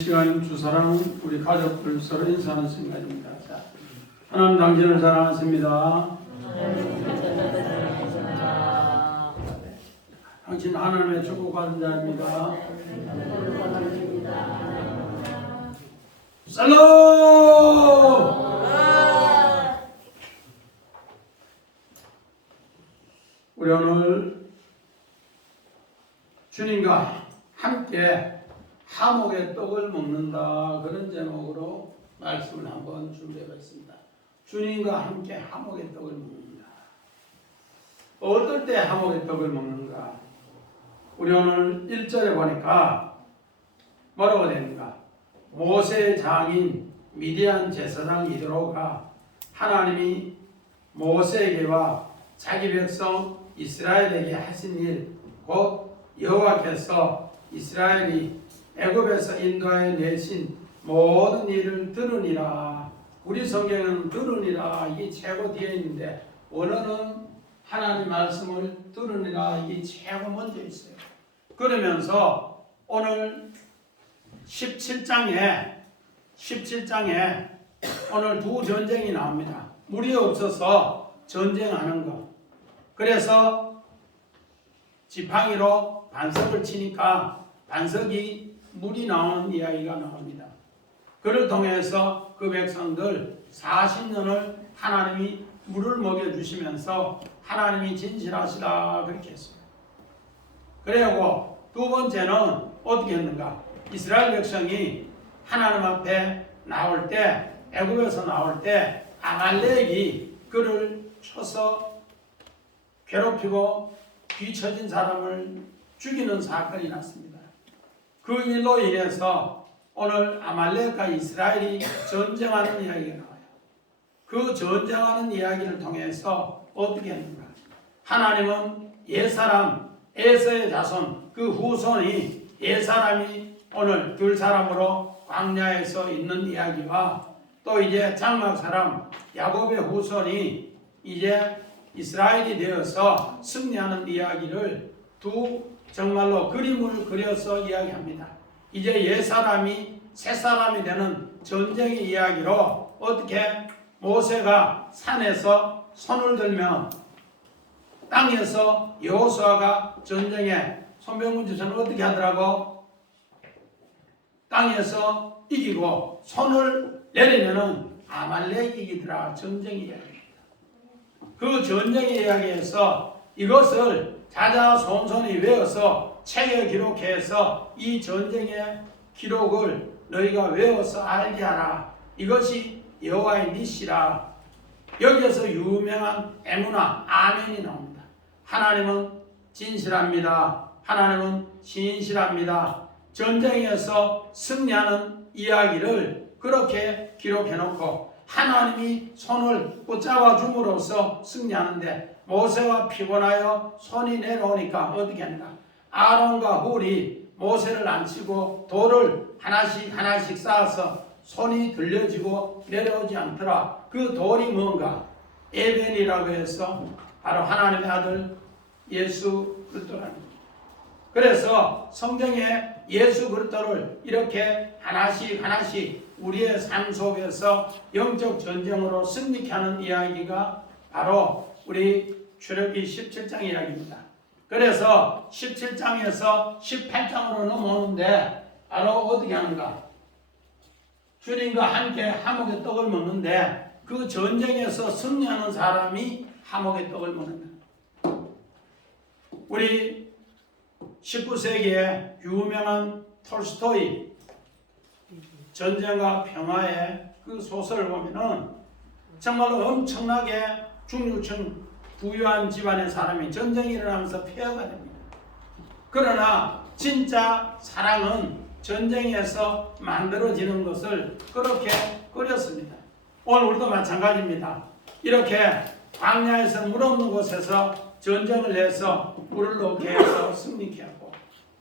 시간 주 사랑은 우리 가족들 서로 인사하는 시간입니다. 하나님 당신을 사랑하십니다. 당신 하나님의 축복받은 자입니다. 살롬! 우리 오늘 주님과 함께 하목의 떡을 먹는다, 그런 제목으로 말씀을 한번 준비해봤습니다. 주님과 함께 하목의 떡을 먹는다. 어떨 때 하목의 떡을 먹는가? 우리 오늘 1절에 보니까 뭐라고 되는가? 모세의 장인 미디안 제사장 이드로가 하나님이 모세에게와 자기 백성 이스라엘에게 하신 일, 곧 여호와께서 이스라엘이 애굽에서 인도하여 내신 모든 일을 들으니라. 우리 성경에는 들으니라 이게 최고 뒤에 있는데, 원어는 하나님 말씀을 들으니라 이게 최고 먼저 있어요. 그러면서 오늘 17장에 오늘 두 전쟁이 나옵니다. 물이 없어서 전쟁하는 것. 그래서 지팡이로 반석을 치니까 반석이 물이 나오는 이야기가 나옵니다. 그를 통해서 그 백성들 40년을 하나님이 물을 먹여주시면서 하나님이 진실하시다 그렇게 했습니다. 그리고 두 번째는 어떻게 했는가? 이스라엘 백성이 하나님 앞에 나올 때, 애굽에서 나올 때 아말렉이 그를 쳐서 괴롭히고 뒤처진 사람을 죽이는 사건이 났습니다. 그 일로 인해서 오늘 아말렉과 이스라엘이 전쟁하는 이야기가 나와요. 그 전쟁하는 이야기를 통해서 어떻게 했는가? 하나님은 옛사람 에서의 자손, 그 후손이 옛사람이 오늘 들 사람으로 광야에서 있는 이야기와, 또 이제 장막사람 야곱의 후손이 이제 이스라엘이 되어서 승리하는 이야기를 정말로 그림을 그려서 이야기합니다. 이제 옛사람이 새사람이 되는 전쟁의 이야기로, 어떻게 모세가 산에서 손을 들면 땅에서 여호수아가 전쟁에 손병문지서는 어떻게 하더라고? 땅에서 이기고 손을 내리면은 아말렉이 이기더라. 전쟁의 이야기입니다. 그 전쟁의 이야기에서 이것을 자자손손이 외워서 책에 기록해서 이 전쟁의 기록을 너희가 외워서 알게 하라. 이것이 여호와의 니시라. 여기에서 유명한 에무나 아멘이 나옵니다. 하나님은 진실합니다. 하나님은 신실합니다. 전쟁에서 승리하는 이야기를 그렇게 기록해 놓고 하나님이 손을 붙잡아 줌으로써 승리하는데, 모세가 피곤하여 손이 내려오니까 어떻게 했나? 아론과 훌이 모세를 앉히고 돌을 하나씩 쌓아서 손이 들려지고 내려오지 않더라. 그 돌이 뭔가? 에벤이라고 해서 바로 하나님의 아들 예수 그리스도라는 거죠. 그래서 성경에 예수 그리스도를 이렇게 하나씩 우리의 삶 속에서 영적 전쟁으로 승리케 하는 이야기가 바로 우리 출애굽기 17장 이야기입니다. 그래서 17장에서 18장으로 넘어오는데 바로 어떻게 하는가? 주님과 함께 하목의 떡을 먹는데, 그 전쟁에서 승리하는 사람이 하목의 떡을 먹는다. 우리 19세기에 유명한 톨스토이 전쟁과 평화의 그 소설을 보면은 정말로 엄청나게 중류층 부유한 집안의 사람이 전쟁이 일어나면서 폐허가 됩니다. 그러나 진짜 사랑은 전쟁에서 만들어지는 것을 그렇게 그렸습니다. 오늘 우리도 마찬가지입니다. 이렇게 광야에서 물 없는 곳에서 전쟁을 해서 물을 넣게 해서 승리케 하고,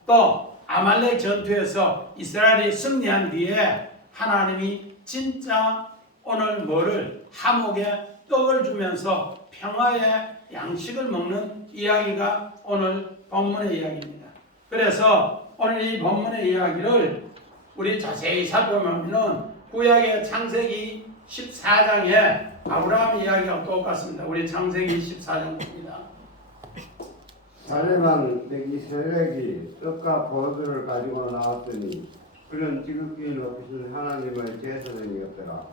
또 아말렉 전투에서 이스라엘이 승리한 뒤에 하나님이 진짜 오늘 뭐를? 하목의 떡을 주면서 평화의 양식을 먹는 이야기가 오늘 본문의 이야기입니다. 그래서 오늘 이 본문의 이야기를 우리 자세히 살펴보면 구약의 창세기 14장에 아브라함 이야기가 똑같습니다. 우리 창세기 14장 봅니다. 살레만 멜기세덱이 떡과 포도를 가지고 나왔더니 그는 지극히 높으신 하나님의 제사장이었더라.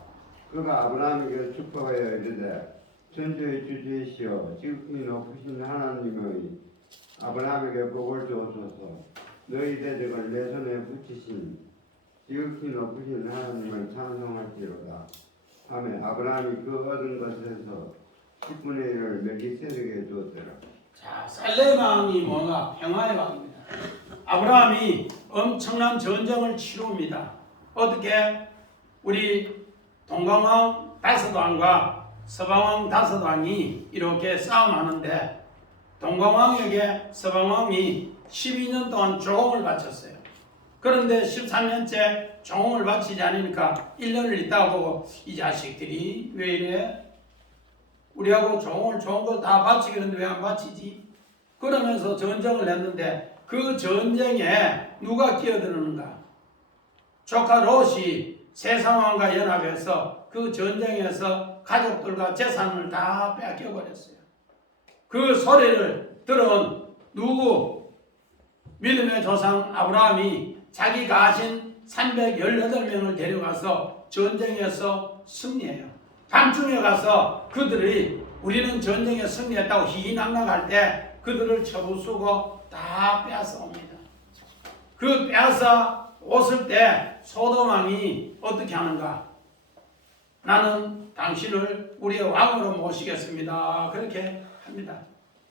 그가 아브라함에게 축복하여 이르되 천주의 주주이시여 지극히 높으신 하나님의 아브라함에게 복을 주옵소서. 너희 대적을 내 손에 붙이신 지극히 높으신 하나님을 찬송할지로다. 하며 아브라함이 그 얻은 것에서 10분의 1을 멜기세덱에게 주었더라. 자, 살레망이 뭐가 평화의 왕입니다. 아브라함이 엄청난 전쟁을 치릅니다. 어떻게? 우리 동방왕 5왕과 서방왕 5왕이 이렇게 싸움하는데 동방왕에게 서방왕이 12년 동안 조공을 바쳤어요. 그런데 13년째 조공을 바치지 않으니까 1년을 있다가 보고 이 자식들이 왜 이래? 우리하고 조공을 좋은 걸 다 바치기는데 왜 안 바치지? 그러면서 전쟁을 했는데 그 전쟁에 누가 끼어드는가? 조카 롯이 세상왕과 연합해서 그 전쟁에서 가족들과 재산을 다 뺏겨버렸어요. 그 소리를 들은 누구? 믿음의 조상 아브라함이 자기 가신 318명을 데려가서 전쟁에서 승리해요. 밤중에 가서 그들이 우리는 전쟁에 승리했다고 희희낙낙할 때 그들을 쳐부수고 다 빼앗아옵니다. 그 빼앗아 왔을 때 소돔왕이 어떻게 하는가? 나는 당신을 우리의 왕으로 모시겠습니다. 그렇게 합니다.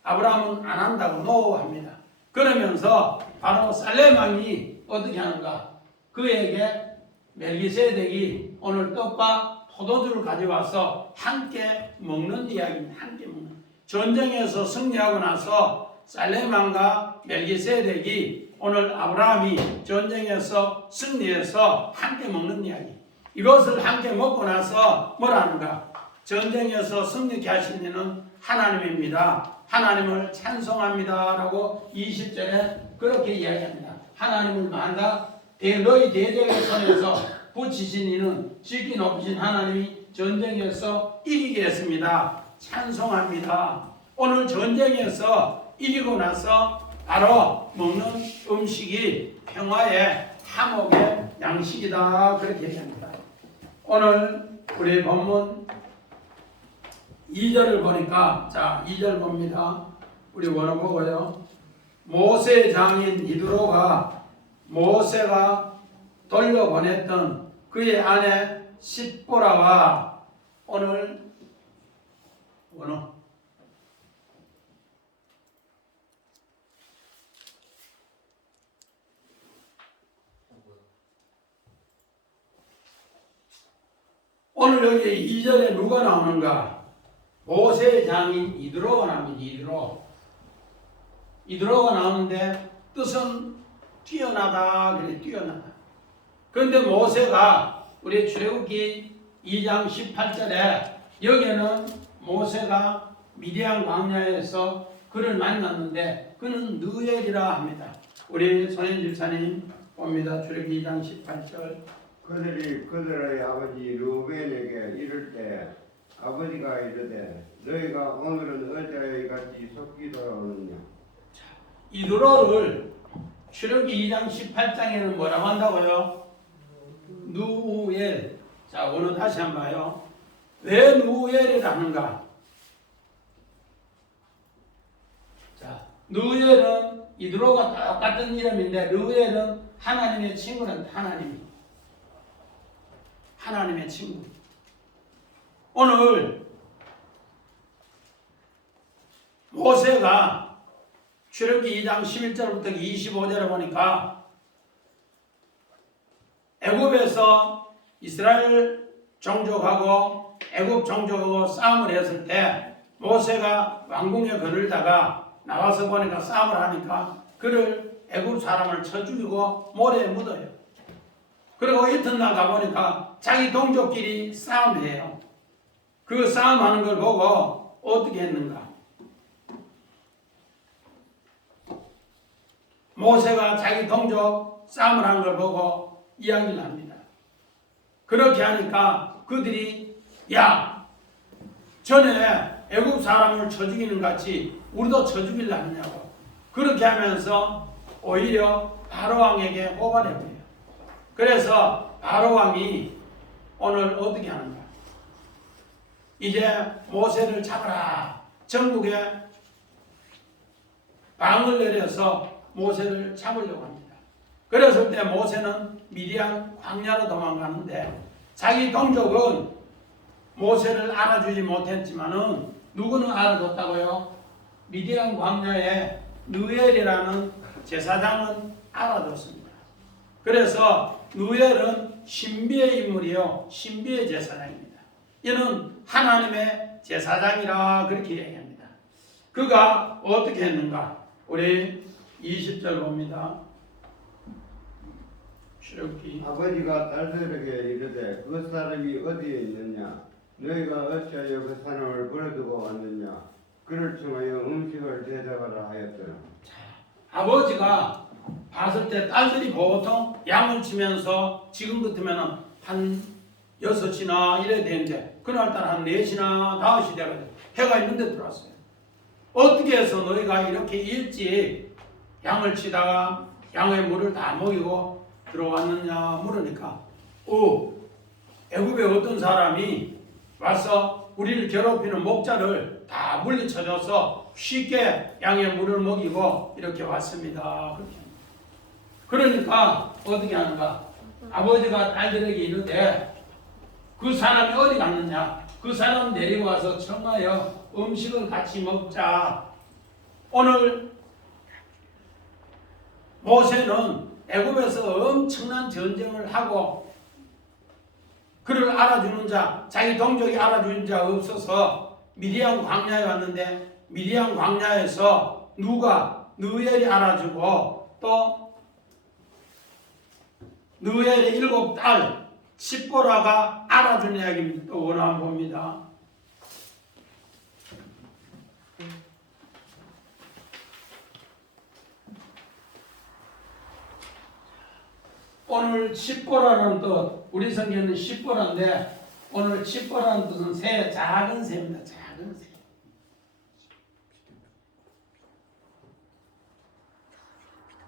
아브라함은 안 한다고 노합니다. 그러면서 바로 살렘왕이 어떻게 하는가? 그에게 멜기세덱이 오늘 떡과 포도주를 가져와서 함께 먹는 이야기입니다. 함께 먹는. 전쟁에서 승리하고 나서 살렘왕과 멜기세덱이 오늘 아브라함이 전쟁에서 승리해서 함께 먹는 이야기. 이것을 함께 먹고 나서 뭐라는가? 전쟁에서 승리케 하신 이는 하나님입니다. 하나님을 찬송합니다. 라고 20절에 그렇게 이야기합니다. 하나님을 만다 너희 대적의 손에서 붙이신 이는 지극히 높으신 하나님이 전쟁에서 이기게 했습니다. 찬송합니다. 오늘 전쟁에서 이기고 나서 바로 먹는 음식이 평화의 화목의 양식이다. 그렇게 얘기합니다. 오늘 우리 본문 2절을 보니까 자 2절 봅니다. 우리 원어 보고요. 모세 장인 이드로가 모세가 돌려보냈던 그의 아내 십보라와 오늘 원어 오늘 여기 2절에 누가 나오는가? 모세 장인 이드로가 나옵니다. 이드로가 나오는데 뜻은 뛰어나다. 그래 뛰어나다. 그런데 모세가 우리 출애굽기 2장 18절에 여기에는 모세가 미디안 광야에서 그를 만났는데 그는 느엘이라 합니다. 우리 손현 집사님 봅니다. 출애굽기 2장 18절. 그들이 그들의 아버지 루벤에게 이를 때 아버지가 이르되 너희가 오늘은 어제와 같이 속기도 하느냐. 이드로를 출애굽기 2장 18장에는 뭐라고 한다고요? 누엘. 자, 오늘 다시 한번 봐요. 왜 누엘이라 하는가? 자, 누엘은 이드로가 똑같은 이름인데 누엘은 하나님의 친구는 하나님의 친구. 오늘 모세가 출애굽기 2장 11절부터 25절에 보니까 애굽에서 이스라엘 종족하고 애굽 종족하고 싸움을 했을 때 모세가 왕궁에 거늘다가 나와서 보니까 싸움을 하니까 그를 애굽 사람을 쳐 죽이고 모래에 묻어요. 그리고 이튿날 가보니까 자기 동족끼리 싸움해요. 그 싸움하는 걸 보고 어떻게 했는가? 모세가 자기 동족 싸움을 한 걸 보고 이야기를 합니다. 그렇게 하니까 그들이 야 전에 애굽 사람을 쳐 죽이는 같이 우리도 쳐 죽이려 하느냐고 그렇게 하면서 오히려 바로왕에게 호발해버려요. 그래서 바로왕이 오늘 어떻게 하는가? 이제 모세를 잡아라. 전국에 방을 내려서 모세를 잡으려고 합니다. 그랬을 때 모세는 미디안 광야로 도망가는데 자기 동족은 모세를 알아주지 못했지만은 누구는 알아줬다고요? 미디안 광야에 느엘이라는 제사장은 알아줬습니다. 그래서 느엘은 신비의 인물이요, 신비의 제사장입니다. 이는 하나님의 제사장이라 그렇게 얘기합니다. 그가 어떻게 했는가? 우리 20절 봅니다. 출애굽기. 아버지가 딸들에게 이르되 그 사람이 어디에 있느냐 너희가 어찌하여 그 사람을 버려두고 왔느냐 그를 청하여 음식을 대접하라 하였더라. 아버지가 봤을 때 딸들이 보통 양을 치면서 지금 같으면 한 6시나 이래 되는데 그날따라 한 4시나 5시 돼가지고 해가 있는데 들어왔어요. 어떻게 해서 너희가 이렇게 일찍 양을 치다가 양의 물을 다 먹이고 들어왔느냐 물으니까 애굽에 어떤 사람이 와서 우리를 괴롭히는 목자를 다 물리쳐줘서 쉽게 양의 물을 먹이고 이렇게 왔습니다. 그러니까 어떻게 하는가? 아버지가 딸들에게 이르되 그 사람이 어디 갔느냐? 그 사람 데리고 와서 청하여 음식을 같이 먹자. 오늘 모세는 애굽에서 엄청난 전쟁을 하고 그를 알아주는 자, 자기 동족이 알아주는 자 없어서 미디안 광야에 왔는데 미디안 광야에서 누가 느엘이 알아주고 또 느엘의 7딸 십보라가 알아준 이야기입니다. 또 원하면 봅니다. 오늘 십보라는 뜻, 우리 성경에는 십보라인데 오늘 십보라는 뜻은 새, 작은 새입니다. 작은 새.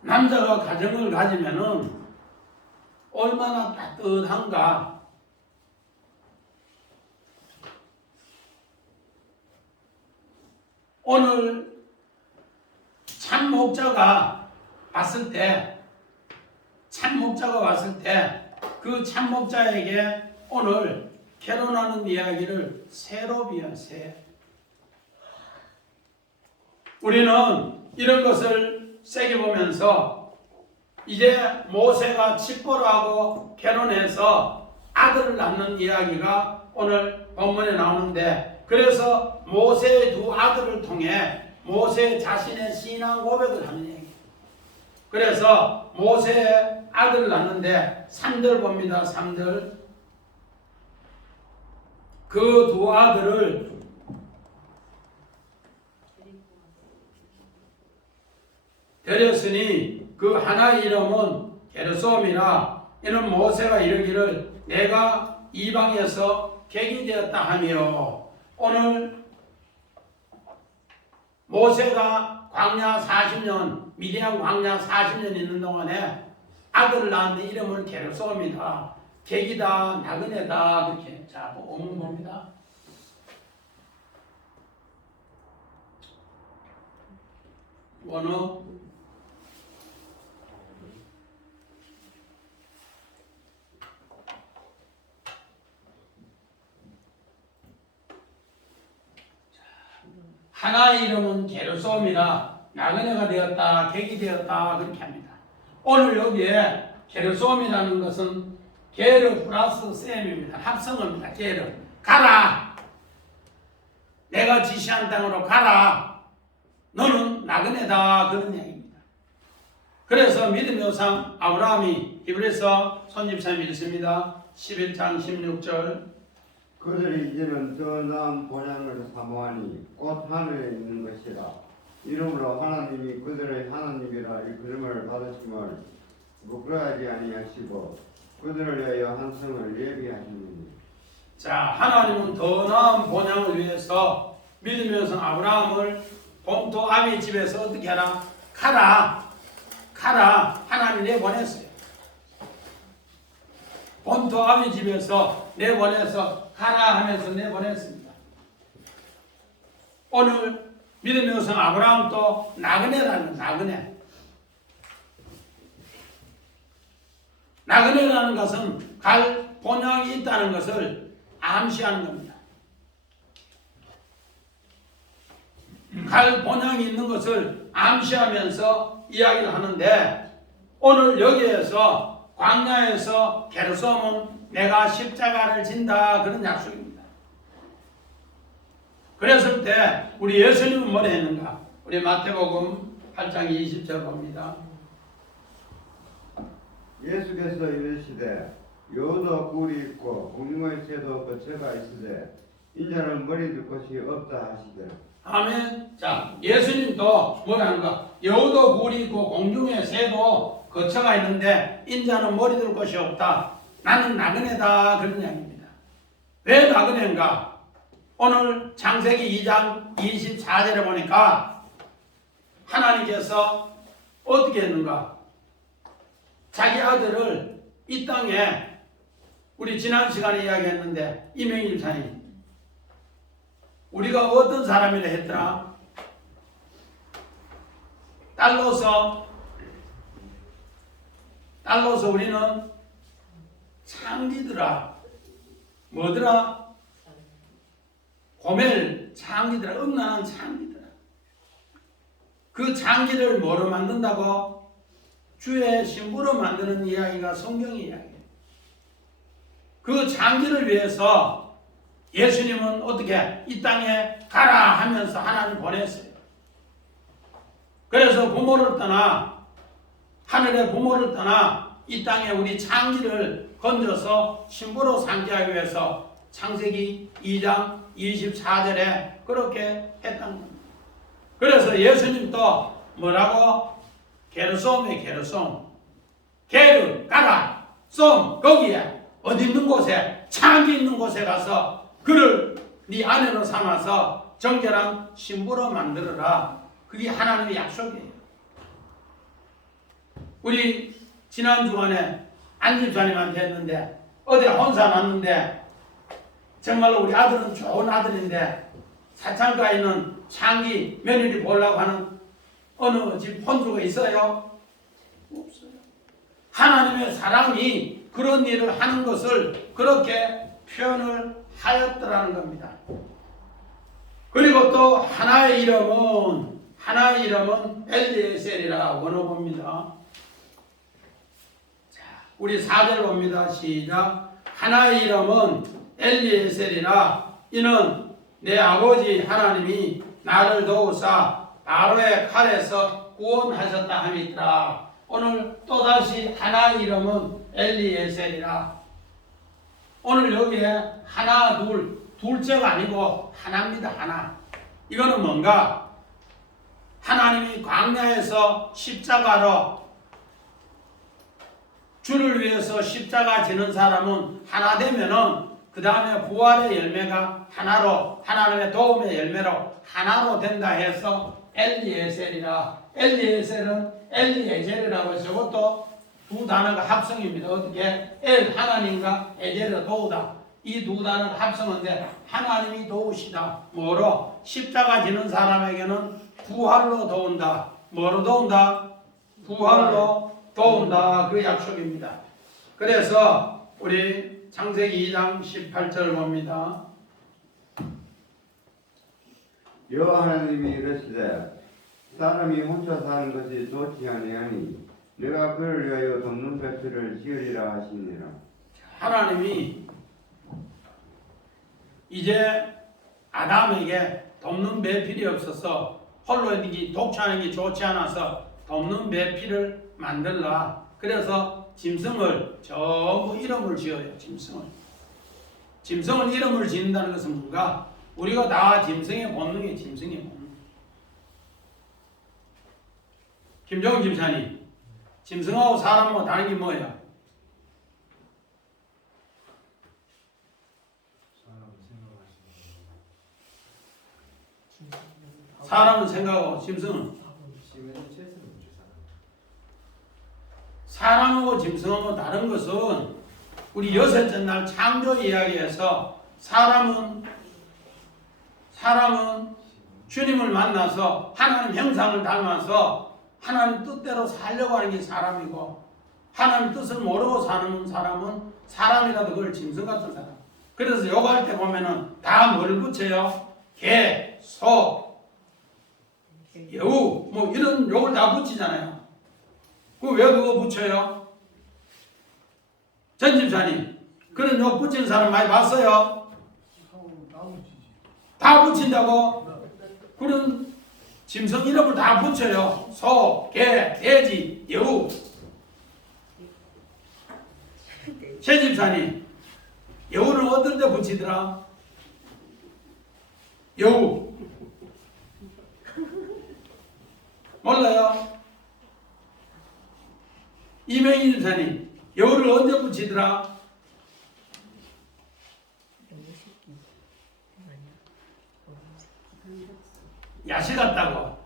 남자가 가정을 가지면은 얼마나 따뜻한가. 오늘 참목자가 왔을 때 그 참목자에게 오늘 결혼하는 이야기를 새로 비한 새. 우리는 이런 것을 세게 보면서 이제 모세가 칩보라하고 결혼해서 아들을 낳는 이야기가 오늘 본문에 나오는데 그래서 모세의 두 아들을 통해 모세 자신의 신앙 고백을 하는 얘기예요. 그래서 모세의 아들을 낳는데 3절 봅니다. 3절. 그 두 아들을 데렸으니 그 하나의 이름은 게르솜이라. 이는 모세가 이르기를 내가 이방에서 객이 되었다 하며 오늘 모세가 광야 40년 미디안 광야 40년 있는 동안에 아들을 낳았는데 이름을 게르솜이다. 객이다, 나그네다. 그렇게. 자, 오문 봅니다. 원어 하나의 이름은 게르솜이라. 나그네가 되었다, 객이 되었다. 그렇게 합니다. 오늘 여기에 게르솜이라는 것은 게르 플러스 셈입니다. 합성어입니다. 게르. 가라. 내가 지시한 땅으로 가라. 너는 나그네다. 그런 얘기입니다. 그래서 믿음의 조상 아브라함이 히브리서 손집사님 읽습니다. 11장 16절. 그들이 이제는 더 나은 본향을 사모하니 곧 하늘에 있는 것이라. 이러므로 하나님이 그들의 하나님이라 이 그름을 받으심을 부끄러워하지 아니하시고 그들을 위하여 한 성을 예비하시느니 자, 하나님은 더 나은 본향을 위해서 믿음의 여성 아브라함을 본토 아비 집에서 어떻게 하라? 가라. 하나님 내보냈어요. 본토 아비 집에서 내보내서 가라 하면서 내보냈습니다. 오늘 믿음의 여성 아브라함도 나그네라는 나그네라는 것은 갈 본향이 있다는 것을 암시하는 겁니다. 갈 본향이 있는 것을 암시하면서 이야기를 하는데 오늘 여기에서 광야에서 게르솜은 내가 십자가를 진다 그런 약속입니다. 그랬을 때 우리 예수님은 뭐라 했는가? 우리 마태복음 8장 20절 봅니다. 예수께서 이르시되 여호도 굴이 있고 공중의 새도 거처가 있으되 인자는 머리 둘 곳이 없다 하시더라. 아멘. 자, 예수님도 뭐라는가? 여우도 굴이 있고 공중에 새도 거처가 있는데 인자는 머리 둘 곳이 없다. 나는 나그네다 그런 이야기입니다. 왜 나그네인가? 오늘 창세기 2장 24절에 보니까 하나님께서 어떻게 했는가? 자기 아들을 이 땅에 우리 지난 시간에 이야기했는데 이명일 사님 우리가 어떤 사람이라 했더라? 딸로서 우리는 창기더라. 뭐더라? 고멜 창기더라. 음란한 창기더라. 그 창기를 뭐로 만든다고? 주의 신부로 만드는 이야기가 성경의 이야기예요. 그 창기를 위해서 예수님은 어떻게 이 땅에 가라 하면서 하나님 보냈어요. 그래서 부모를 떠나 하늘의 부모를 떠나 이 땅에 우리 창기를 건져서 신부로 삼기 위해서 창세기 2장 24절에 그렇게 했다는 겁니다. 그래서 예수님도 뭐라고? 게르솜에 게르솜 게르 가라 솜 거기에 어디 있는 곳에 창기 있는 곳에 가서 그를 네 아내로 삼아서 정결한 신부로 만들어라. 그게 하나님의 약속이에요. 우리 지난 주간에 안집사님한테 했는데 어디 혼사 났는데 정말로 우리 아들은 좋은 아들인데 사창가에 있는 창기 며느리 보려고 하는 어느 집 혼주가 있어요? 없어요. 하나님의 사랑이 그런 일을 하는 것을 그렇게 표현을 하였더라는 겁니다. 그리고 또 하나의 이름은 엘리에셀이라 원어봅니다. 자, 우리 4절 봅니다. 시작. 하나의 이름은 엘리에셀이라 이는 내 아버지 하나님이 나를 도우사 바로의 칼에서 구원하셨다 함이더라. 오늘 또다시 하나의 이름은 엘리에셀이라. 오늘 여기에 하나 둘째가 아니고 하나입니다. 하나. 이거는 뭔가? 하나님이 광야에서 십자가로 주를 위해서 십자가 지는 사람은 하나 되면은 그 다음에 부활의 열매가 하나로 하나님의 도움의 열매로 하나로 된다 해서 엘리에셀이라. 엘리에셀은 엘리에젤이라고 해서 이것도 두 단어가 합성입니다. 어떻게? 엘 하나님과 에젤을 도우다. 이 두 단어가 합성인데 하나님이 도우시다. 뭐로? 십자가 지는 사람에게는 부활로 도운다. 뭐로 도운다? 부활로 도운다. 그 약속입니다. 그래서 우리 창세기 2장 18절 봅니다. 여호와 하나님이 이르시되 사람이 혼자 사는 것이 좋지 아니하니 내가 그를 위하여 돕는 벼슬을 지으리라 하시니라. 하나님이 이제 아담에게 돕는 배필이 없어서 홀로 있는 게 독차하는 게 좋지 않아서 돕는 배필을 만들라. 그래서 짐승을 전부 이름을 지어요. 짐승을 이름을 짓는다는 것은 뭔가? 우리가 다 짐승의 본능이에요. 짐승의 본능. 김정은 집사님, 짐승하고 사람하고 다른 게 뭐예요? 사람은 생각하고 짐승은 사람하고 짐승하고 다른 것은 우리 여섯째 날 창조 이야기에서 사람은 주님을 만나서 하나님 형상을 닮아서 하나님 뜻대로 살려고 하는 게 사람이고 하나님 뜻을 모르고 사는 사람은 사람이라도 그걸 짐승 같은 사람. 그래서 요거 할 때 보면은 다 뭘 붙여요? 개, 소, 여우 뭐 이런 욕을 다 붙이잖아요. 왜 그거 붙여요? 전 집사님 그런 욕 붙이는 사람 많이 봤어요? 다 붙인다고? 그런 짐승 이름을 다 붙여요. 소, 개, 돼지, 여우. 최 집사님 여우는 어떨 때 붙이더라? 여우 몰라요? 이명희 집사님 여우를 언제 붙이더라? 야시 같다고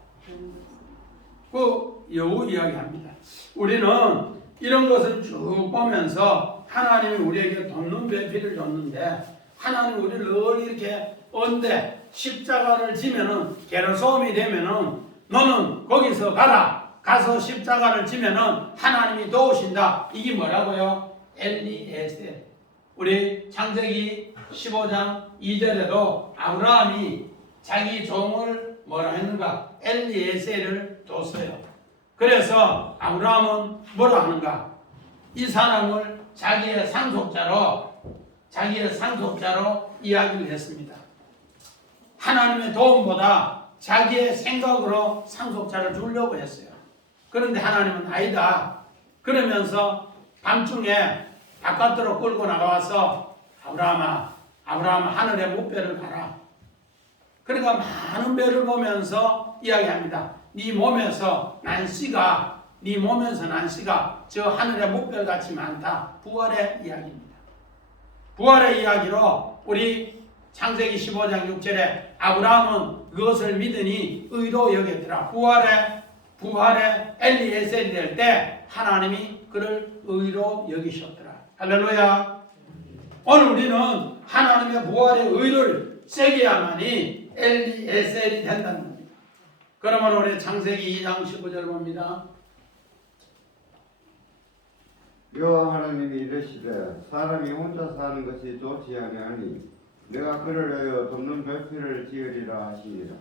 그 여우 이야기합니다. 우리는 이런 것을 쭉 보면서 하나님이 우리에게 돕는 배필을 줬는데 하나님 우리를 늘 이렇게 언대 십자가를 지면은 게르솜이 되면은 너는 거기서 가서 십자가를 지면은 하나님이 도우신다. 이게 뭐라고요? 엘리에셀. 우리 창세기 15장 2절에도 아브라함이 자기 종을 뭐라 했는가? 엘리에셀을 뒀어요. 그래서 아브라함은 뭐라 하는가? 이 사람을 자기의 상속자로 이야기를 했습니다. 하나님의 도움보다 자기의 생각으로 상속자를 주려고 했어요. 그런데 하나님은 아니다. 그러면서 밤중에 바깥으로 끌고 나가서 아브라함아 하늘의 목배를 가라. 그러니까 많은 별을 보면서 이야기합니다. 네 몸에서 난 씨가 저 하늘의 목별 같이 많다. 부활의 이야기입니다. 부활의 이야기로 우리 창세기 15장 6절에 아브라함은 그것을 믿으니 의로 여겼더라. 부활의 엘리에셀이 될 때 하나님이 그를 의로 여기셨더라. 할렐루야. 오늘 우리는 하나님의 부활의 의를 새겨야만이 엘리에셀이 된다는 겁니다. 그러면 우리 창세기 2장 15절 봅니다. 여호와 하나님이 이르시되 사람이 혼자 사는 것이 좋지 아니하니 내가 그를 위하여 돕는 별표를 지으리라 하시니라.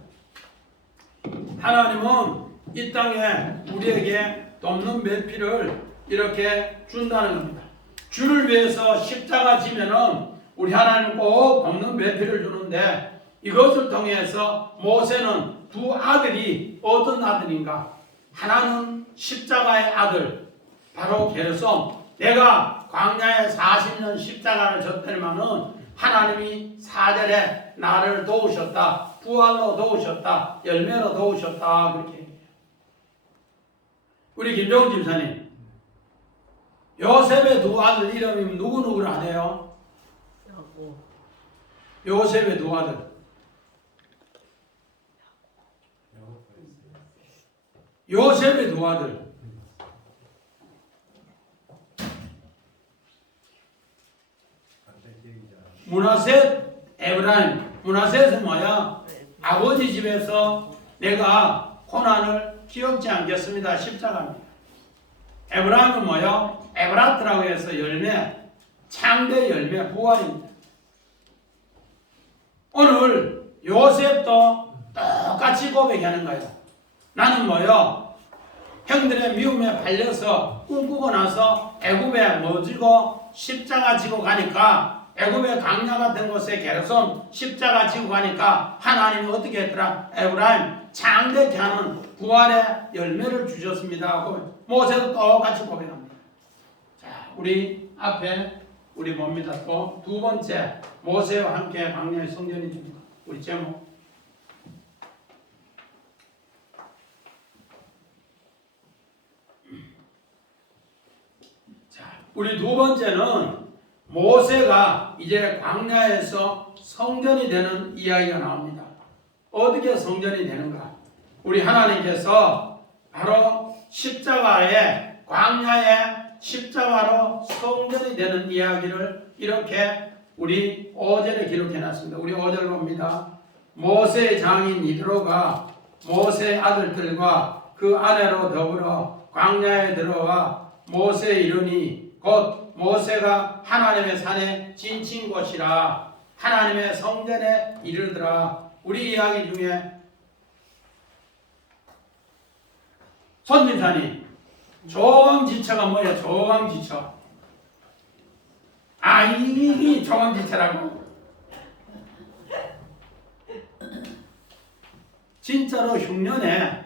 하나님은 이 땅에 우리에게 돕는 배필을 이렇게 준다는 겁니다. 주를 위해서 십자가 지면은 우리 하나님 꼭 돕는 배필을 주는데 이것을 통해서 모세는 두 아들이 어떤 아들인가? 하나는 십자가의 아들 바로 게르솜. 내가 광야에 40년 십자가를 졌더니만은 하나님이 4절에 나를 도우셨다. 부활로 도우셨다. 열매로 도우셨다. 그렇게 얘기해요. 우리 김정은 집사님 요셉의 두 아들 이름이 누구누구를 아세요? 요셉의 두 아들 요셉의 두 아들 므낫셋, 에브라임. 므낫셋은 뭐야? 아버지 집에서 내가 고난을 기억지 않겠습니다. 십자가입니다. 에브라임은 뭐요? 에브라트라고 해서 열매, 창대 열매, 부활입니다. 오늘 요셉도 똑같이 고백하는 거예요. 나는 뭐요? 형들의 미움에 팔려서 꿈꾸고 나서 애굽에 뭐 지고 십자가 지고 가니까 애굽의 강야 같은 곳에 게르솜 십자가 지고 가니까 하나님이 어떻게 했더라? 에브라임 창대케 하는 부활의 열매를 주셨습니다. 모세도 똑같이 고백합니다. 자, 우리 앞에 우리 봅니다. 또 두 번째 모세와 함께 광야의 성전이 줍니다. 우리 제목 자, 우리 두 번째는 모세가 이제 광야에서 성전이 되는 이야기가 나옵니다. 어떻게 성전이 되는가? 우리 하나님께서 바로 십자가에 광야의 십자가로 성전이 되는 이야기를 이렇게 우리 5절에 기록해 놨습니다. 우리 5절 봅니다. 모세의 장인 이드로가 모세의 아들들과 그 아내로 더불어 광야에 들어와 모세에 이르니 곧 모세가 하나님의 산에 지친 곳이라 하나님의 성전에 이르더라. 우리 이야기 중에 손님사님 조강지처가 뭐예요? 조강지처. 이 조강지처라고. 진짜로 흉년에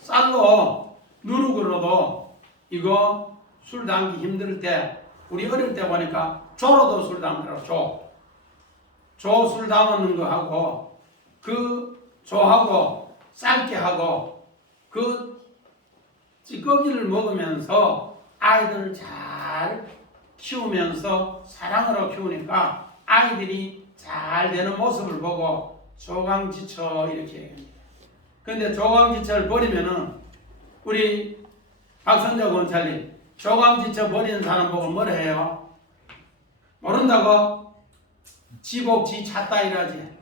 쌀로 누룩으로도 이거 술 담기 힘들 때 우리 어릴 때 보니까 조로도 술 담더라고. 조 술 담았는 거 하고 그 조하고 쌀게 하고 그 찌꺼기를 먹으면서 아이들을 잘 키우면서 사랑으로 키우니까 아이들이 잘 되는 모습을 보고 조강지처 이렇게 얘기합니다. 근데 조강지처를 버리면은 우리 박선자 권찰님 조강지처 버리는 사람 보고 뭐라 해요? 모른다고? 지복 지 찾다 이러지.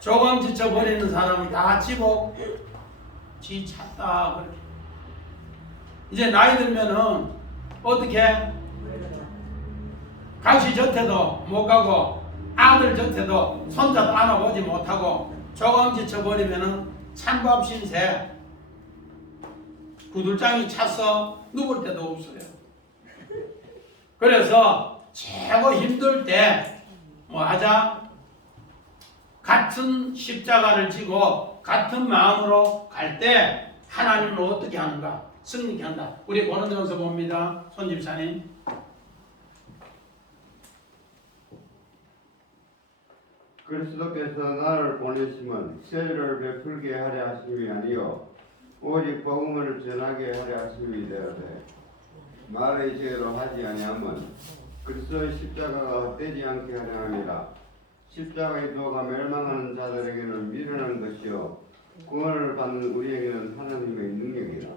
조강지처 버리는 사람은 다 지복 지 찾다 그렇게. 이제 나이 들면은 어떻게 각시 곁에도 못 가고 아들 곁에도 손자도 안아보지 못하고 조강지처 버리면은 찬밥 신세 구들장이 차서 누울 데도 없어요. 그래서 최고 힘들 때 뭐 하자? 같은 십자가를 지고 같은 마음으로 갈 때 하나님은 어떻게 하는가? 승리케 한다. 우리 고린도전서 봅니다. 손 집사님. 그리스도께서 나를 보내심은 세례를 베풀게 하려 하심이 아니요 오직 복음을 전하게 하려 하심이 되어되 말의 죄로 하지 아니함은 그리스도의 십자가가 헛되지 않게 하려 함이라. 십자가의 도가 멸망하는 자들에게는 미련한 것이요 구원을 받는 우리에게는 하나님의 능력이라.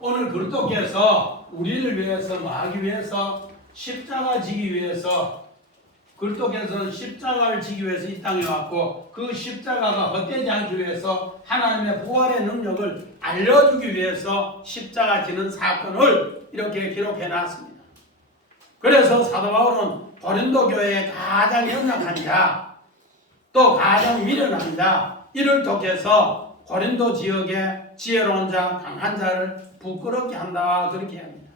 오늘 그리스도께서 우리를 위해서 뭐 하기 위해서 십자가 지기 위해서 그리스도께서는 십자가를 지기 위해서 이 땅에 왔고 그 십자가가 헛되지 않기 위해서 하나님의 부활의 능력을 알려주기 위해서 십자가 지는 사건을 이렇게 기록해 놨습니다. 그래서 사도 바울은 고린도 교회의 가장 연약한 자, 또 가장 미련한 자 이를 통해서 고린도 지역의 지혜로운 자, 강한 자를 부끄럽게 한다 그렇게 합니다.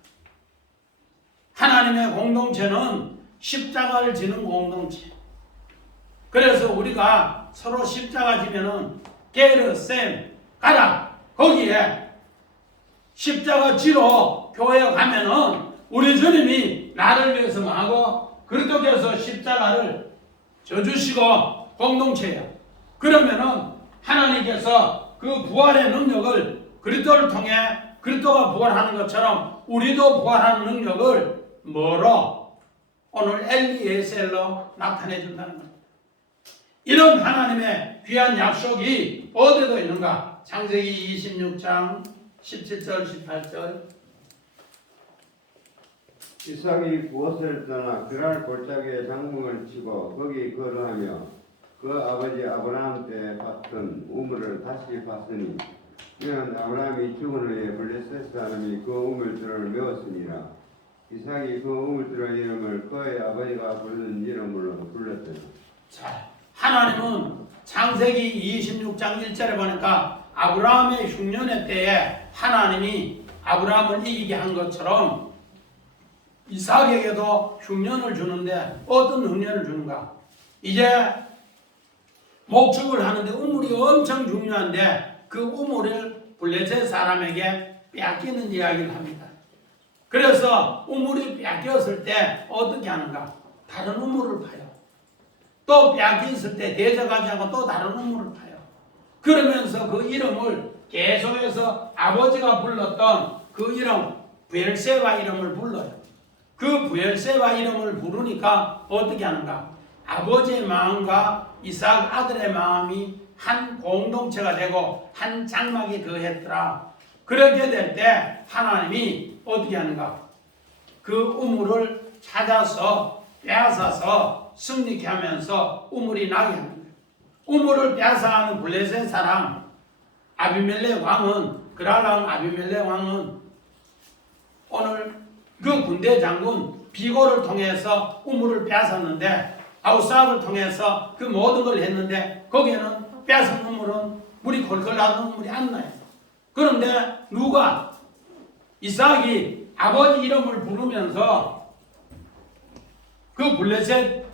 하나님의 공동체는 십자가를 지는 공동체. 그래서 우리가 서로 십자가 지면은 게르 셈 가라 거기에 십자가 지러 교회에 가면은 우리 주님이 나를 위해서 하고 그리스도께서 십자가를 져주시고 공동체예요. 그러면은 하나님께서 그 부활의 능력을 그리스도를 통해 그리스도가 부활하는 것처럼 우리도 부활하는 능력을 뭐로? 오늘 엘리에셀로 나타내 준다는 겁니다. 이런 하나님의 귀한 약속이 어디도 있는가? 창세기 26장 17절 18절. 이삭이 그곳을 떠나 그랄 골짜기에 장막을 치고 거기 거주하며 그 아버지 아브라함 때 봤던 우물을 다시 봤으니 이는 아브라함이 죽은 후에 블레셋 사람이 그 우물들을 메웠으니라. 이삭이 그 우물들의 이름을 그의 아버지가 부르는 이름으로 불렀더라. 자, 하나님은 창세기 26장 1절에 보니까 아브라함의 흉년의 때에 하나님이 아브라함을 이기게 한 것처럼 이삭에게도 흉년을 주는데 어떤 흉년을 주는가? 이제 목축을 하는데 우물이 엄청 중요한데 그 우물을 블레셋 사람에게 뺏기는 이야기를 합니다. 그래서 우물이 뺏겼을 때 어떻게 하는가? 다른 우물을 파요. 또 뺏겼을 때 대적하지 않고 또 다른 우물을 파요. 그러면서 그 이름을 계속해서 아버지가 불렀던 그 이름 브엘세바 이름을 불러요. 그 브엘세바 이름을 부르니까 어떻게 하는가? 아버지의 마음과 이삭 아들의 마음이 한 공동체가 되고 한 장막이 더했더라. 그렇게 될 때 하나님이 어떻게 하는가? 그 우물을 찾아서 빼앗아서 승리케 하면서 우물이 나게 하는 거예요. 우물을 빼앗아하는 블레셋 사람 아비멜렉 왕은, 그랄랑 아비멜렉 왕은 오늘 그 군대 장군 비고를 통해서 우물을 빼앗았는데, 아우사합을 통해서 그 모든 걸 했는데 거기에는 빼앗은 우물은 물이 콜콜 나오는 우물이 안 나요. 그런데 누가 이삭이 아버지 이름을 부르면서 그 블레셋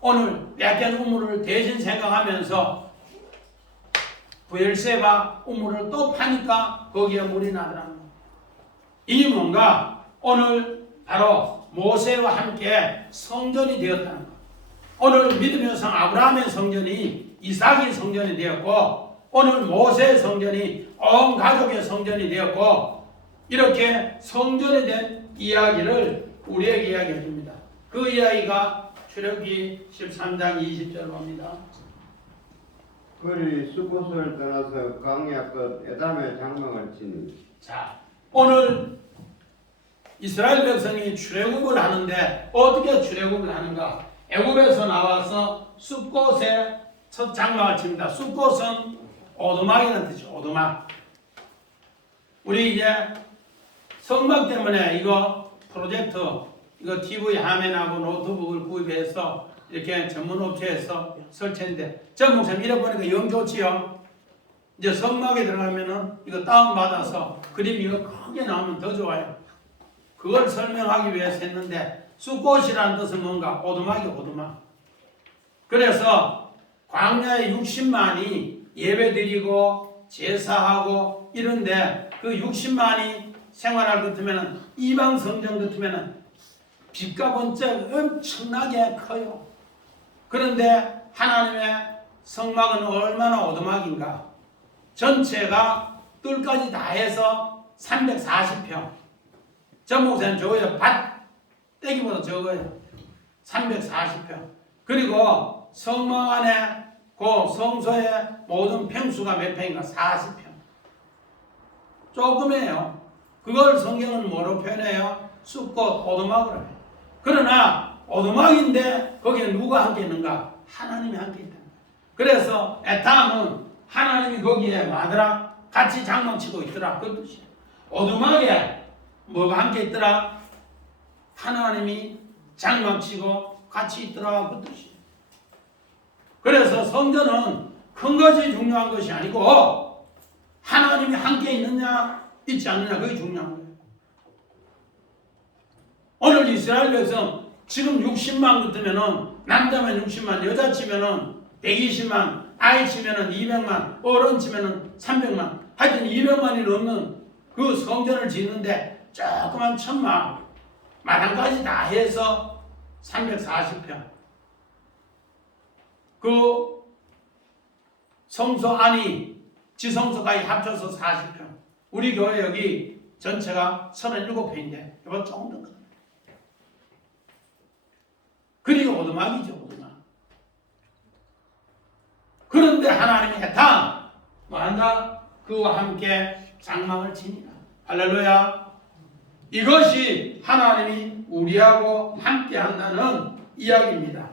오늘 빼앗긴 우물을 대신 생각하면서 부엘세바 우물을 또 파니까 거기에 물이 나더라는 거예요. 이 뭔가 오늘 바로 모세와 함께 성전이 되었다는 거예요. 오늘 믿음의 성 아브라함의 성전이 이삭의 성전이 되었고, 오늘 모세의 성전이 온 가족의 성전이 되었고, 이렇게 성전이 된 이야기를 우리에게 이야기해 줍니다. 그 이야기가 출애굽기 13장 20절 봅니다. 그들이 수곳을 떠나서 광야 끝 에담의 장막을 치니. 자, 오늘 이스라엘 백성이 출애굽을 하는데 어떻게 출애굽을 하는가? 애굽에서 나와서 숲곳에 첫 장막을 칩니다. 숲곳은 오두막이라는 뜻이죠. 오두막. 우리 이제 성막 때문에 이거 프로젝트, 이거 TV 화면하고 노트북을 구입해서 이렇게 전문 업체에서 설치했는데, 전 목사님 이래 보니까 영 좋지요. 이제 성막에 들어가면은 이거 다운받아서 그림 이거 크게 나오면 더 좋아요. 그걸 설명하기 위해서 했는데, 숲꽃이라는 뜻은 뭔가? 오두막이 오두막. 그래서 광야에 60만이 예배드리고 제사하고 이런데, 그 60만이 생활할 것 같으면 이방 성전 같으면 빛과 번쩍 엄청나게 커요. 그런데 하나님의 성막은 얼마나 오두막인가? 전체가 뜰까지 다 해서 340평. 전 목사님 저거요, 밭대기보다 적어요. 340평. 그리고 성막 안에 그 성소의 모든 평수가 몇 평인가? 40평. 조금이에요. 그걸 성경은 뭐로 표현해요? 숲꽃 오두막으로 해요. 그러나 오두막인데 거기에 누가 함께 있는가? 하나님이 함께 있다. 그래서 에탐은 하나님이 거기에 마더라? 같이 장막치고 있더라. 그 뜻이에요. 오두막에 뭐가 함께 있더라? 하나님이 장막치고 같이 있더라. 그 뜻이에요. 그래서 성전은 큰 것이 중요한 것이 아니고 하나님이 함께 있느냐 있지 않느냐, 그게 중요한 거예요. 오늘 이스라엘 백성 지금 60만 같으면은, 남자면 60만, 여자 치면은 120만, 아이 치면은 200만, 어른 치면은 300만, 하여튼 200만이 넘는 그 성전을 짓는데 조그만 천막 마당까지 다 해서 340평. 그 성소 안이 지성소까지 합쳐서 40평. 우리 교회 여기 전체가 37평인데 이거 조금 더 큽니다. 그리고 오두막이죠, 오두막. 그런데 하나님이 다 뭐한다? 그와 함께 장막을 치니라. 할렐루야. 이것이 하나님이 우리하고 함께 한다는 이야기입니다.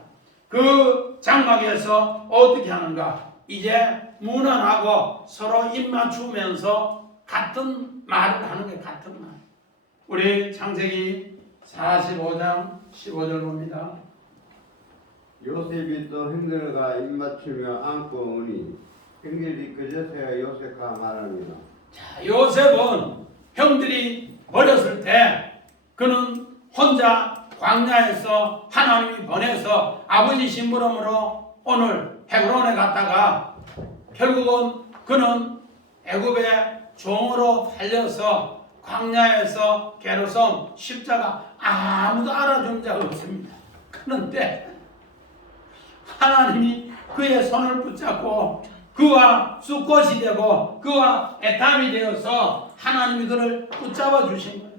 그 장막에서 어떻게 하는가? 이제 무난하고 서로 입 맞추면서 같은 말을 하는 게 같은 말. 우리 창세기 45장 15절 봅니다. 요셉이 또 형들과 입맞추며 안고 오니 형들이 그제서야 요셉과 말합니다. 자, 요셉은 형들이 버렸을 때 그는 혼자 광야에서 하나님이 보내서 아버지 심부름으로 오늘 헤브론에 갔다가 결국은 그는 애굽의 종으로 팔려서 광야에서 게르손 십자가 아무도 알아준 자 없습니다. 그런데 하나님이 그의 손을 붙잡고 그와 숲꽃이 되고 그와 에탐이 되어서 하나님이 그를 붙잡아 주신 거예요.